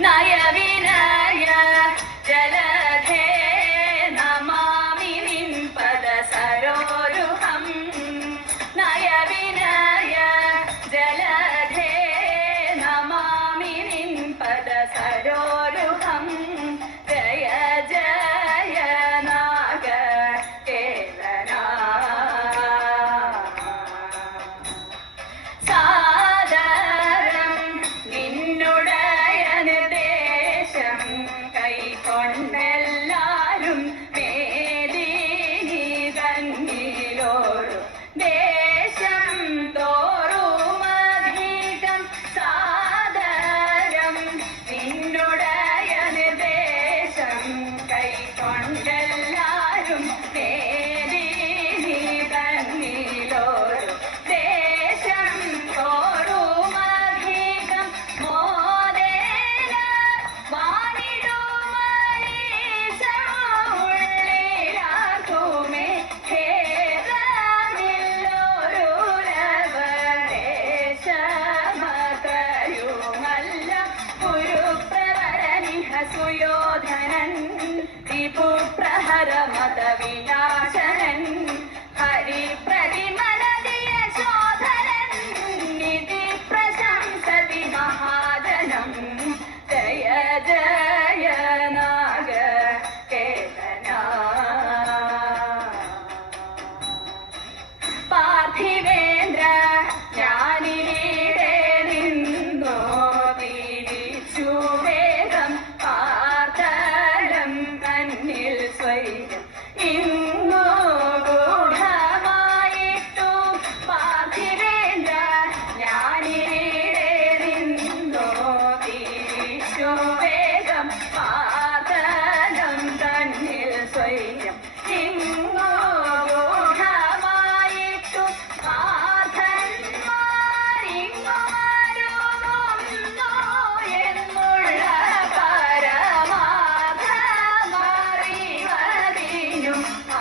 नाया विनाया जलधे സുയോധനൻ ത്രിപുപ്രഹരമത വിനാശനൻ ഹരിപ്രതിമലതിയ ശോധനൻ നിധി പ്രശംസതി മഹാജനം. ജയ ജയ നാഗ കേതന. പാർത്ഥിവേന്ദ്ര ഞാനിവിടെ നിന്നോ പിടിച്ചു